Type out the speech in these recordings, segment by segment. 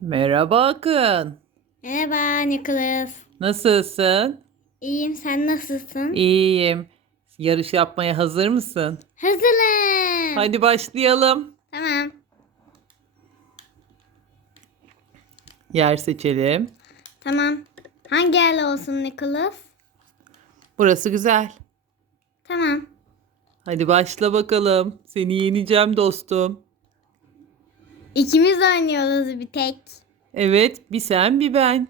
Merhaba Akın. Merhaba Nicholas. Nasılsın? İyiyim sen nasılsın? İyiyim. Yarış yapmaya hazır mısın? Hazırım. Hadi başlayalım. Tamam. Yer seçelim. Tamam. Hangi yerle olsun Nicholas? Burası güzel. Tamam. Hadi başla bakalım. Seni yeneceğim dostum. İkimiz oynuyoruz bir tek. Evet, bir sen bir ben.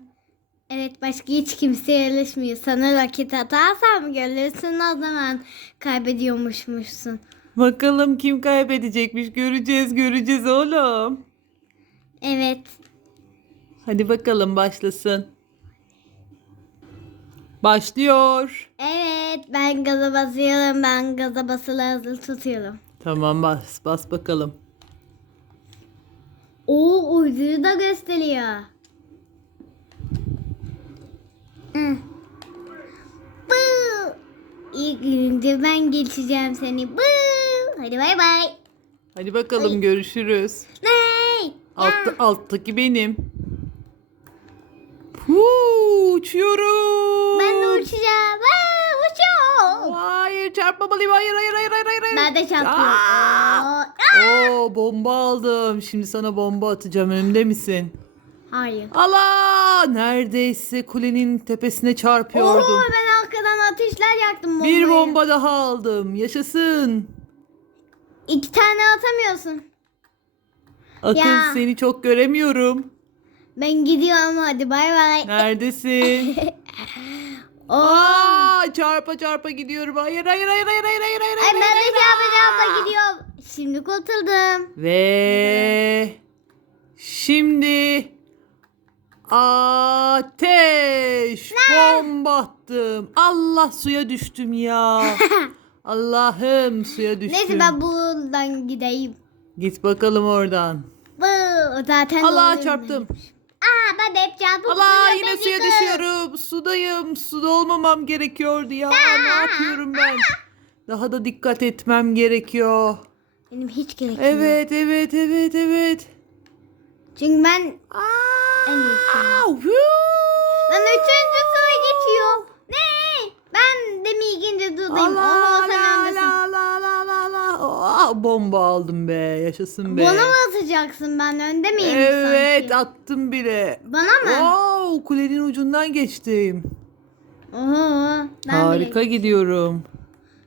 Evet başka hiç kimse yarışmıyor. Sana raket atarsam görürsün o zaman kaybediyormuşmuşsun. Bakalım kim kaybedecekmiş. Göreceğiz, göreceğiz oğlum. Evet. Hadi bakalım başlasın. Başlıyor. Evet ben gaza basıyorum. Ben gaza basılı hızlı tutuyorum. Tamam bas, bas bakalım. Oo uyduyu da gösteriyor. Bu. İlk önce ben geçeceğim seni. Bu. Hadi bay bay. Hadi bakalım görüşürüz. Ney? Altta, alttaki benim. Huu, uçuyorum. Ben de uçacağım. Aa, uçuyorum. Hayır çarpmamalıyım. Hayır hayır hayır hayır hayır. Ben de çarpıyorum. Aa! Oo. Oo bomba aldım. Şimdi sana bomba atacağım. Önümde misin? Hayır. Allah! Neredeyse kulenin tepesine Oo, çarpıyordum. ben arkadan ateşler yaktım bombayı. Bir bomba daha aldım. Yaşasın. İki tane atamıyorsun. Akın Ya. seni çok göremiyorum. Ben gidiyorum hadi bay bay. Neredesin? Oo. Aa, çarpa çarpa gidiyorum. Hayır hayır hayır hayır hayır hayır hayır. Ay hayır, ben de hayır. çarpacağım gidiyorum. Şimdi kurtuldum. Ve şimdi ateş bomba attım. Allah suya düştüm ya. Allah'ım suya düştüm. Neyse ben buradan gideyim. Git bakalım oradan. Bu zaten Allah çarptım. Aa ben de hep çarpıp Allah yine suya yıkıldım. düşüyorum. Sudayım. Suda olmamam gerekiyordu ya. Ne yapıyorum ben? Daha da dikkat etmem gerekiyor. Benim hiç gerekim yok. Evet, evet, evet, evet. Çünkü ben en iyisiyim. Ben üçüncü sıra geçiyor. Ne? Ben de mi ikinci durdayım? Allah sen öndesin. la la la la la. Aa, bomba aldım be. Yaşasın be. Bana mı atacaksın ben önde miyim Evet sanki? attım bile. Bana mı? Wow, kulenin ucundan geçtim. Oho. Ben Harika Bile, gidiyorum.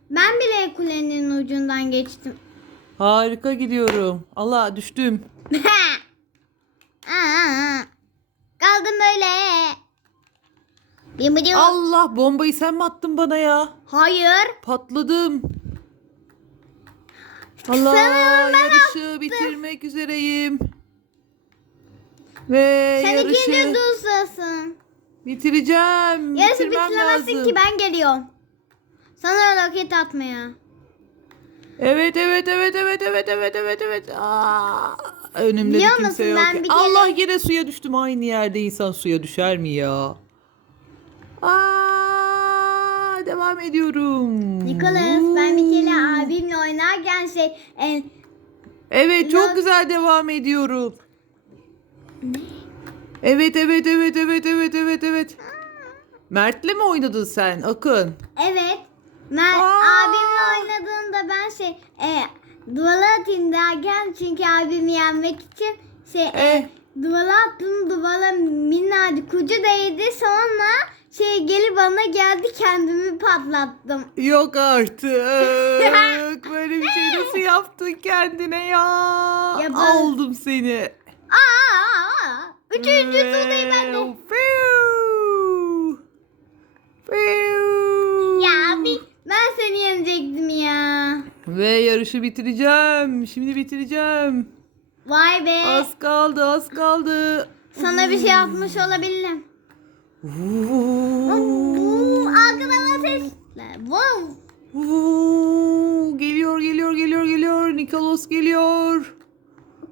ben bile kulenin ucundan geçtim. Harika gidiyorum. Allah düştüm. Aa, Kaldım böyle. Allah bombayı sen mi attın bana ya? Hayır. Patladım. Allah Sanırım ben yarışı bitirmek üzereyim. Ve Sen yarışı ikinci dursasın. bitireceğim. Yarışı Bitirmem bitiremezsin lazım. ki ben geliyorum. Sana roket atmaya. Evet evet evet evet evet evet evet evet. Aa, önümde Biliyor bir kimse musun, yok. ben bir kere- Allah yine suya düştüm. Aynı yerde insan suya düşer mi ya? Aa, devam ediyorum. Nicholas ben bir kere abimle oynarken şey e, Evet çok Lan- güzel devam ediyorum. Evet evet evet evet evet evet evet. Mert'le mi oynadın sen Akın? evet ben Aa! abimle oynadığında ben şey e, duvara atayım derken çünkü abimi yenmek için şey e, Eh. duvara attım duvara minnacık ucu değdi sonra şey gelip bana geldi kendimi patlattım. Yok artık. Böyle bir şey nasıl yaptın kendine ya? Ya ben- Aldım seni. Aa, aa, aa. Üçüncü turdayım ben de. Fiu. Fiu. Ya abi ben seni yenecektim ya. Ve yarışı bitireceğim. Şimdi bitireceğim. Vay be. Az kaldı az kaldı. Sana bir şey yapmış olabilirim. Arkadan ateşler. Wow. Vuuu. Geliyor geliyor geliyor geliyor. Nikolos geliyor.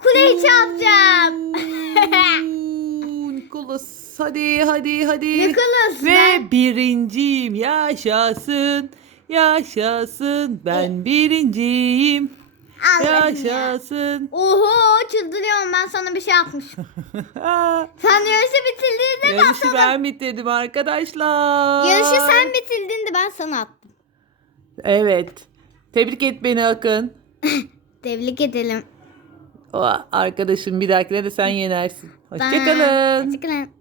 Kuleyi çarpacağım. Vuuu. Nikolos hadi hadi hadi. Nicholas Ve ben birinciyim. Yaşasın. Yaşasın. Ben birinciyim. Allah'ım ya. Yaşasın. Oho çıldırıyorum ben sana bir şey atmışım. Sen yarışı bitirdiğinde ben Yarışı sana... ben bitirdim arkadaşlar. Yarışı sen bitirdiğinde ben sana attım. Evet. Tebrik et beni Akın. Tebrik edelim. O arkadaşım bir dahakine de sen yenersin. Hoşçakalın. Hoşçakalın.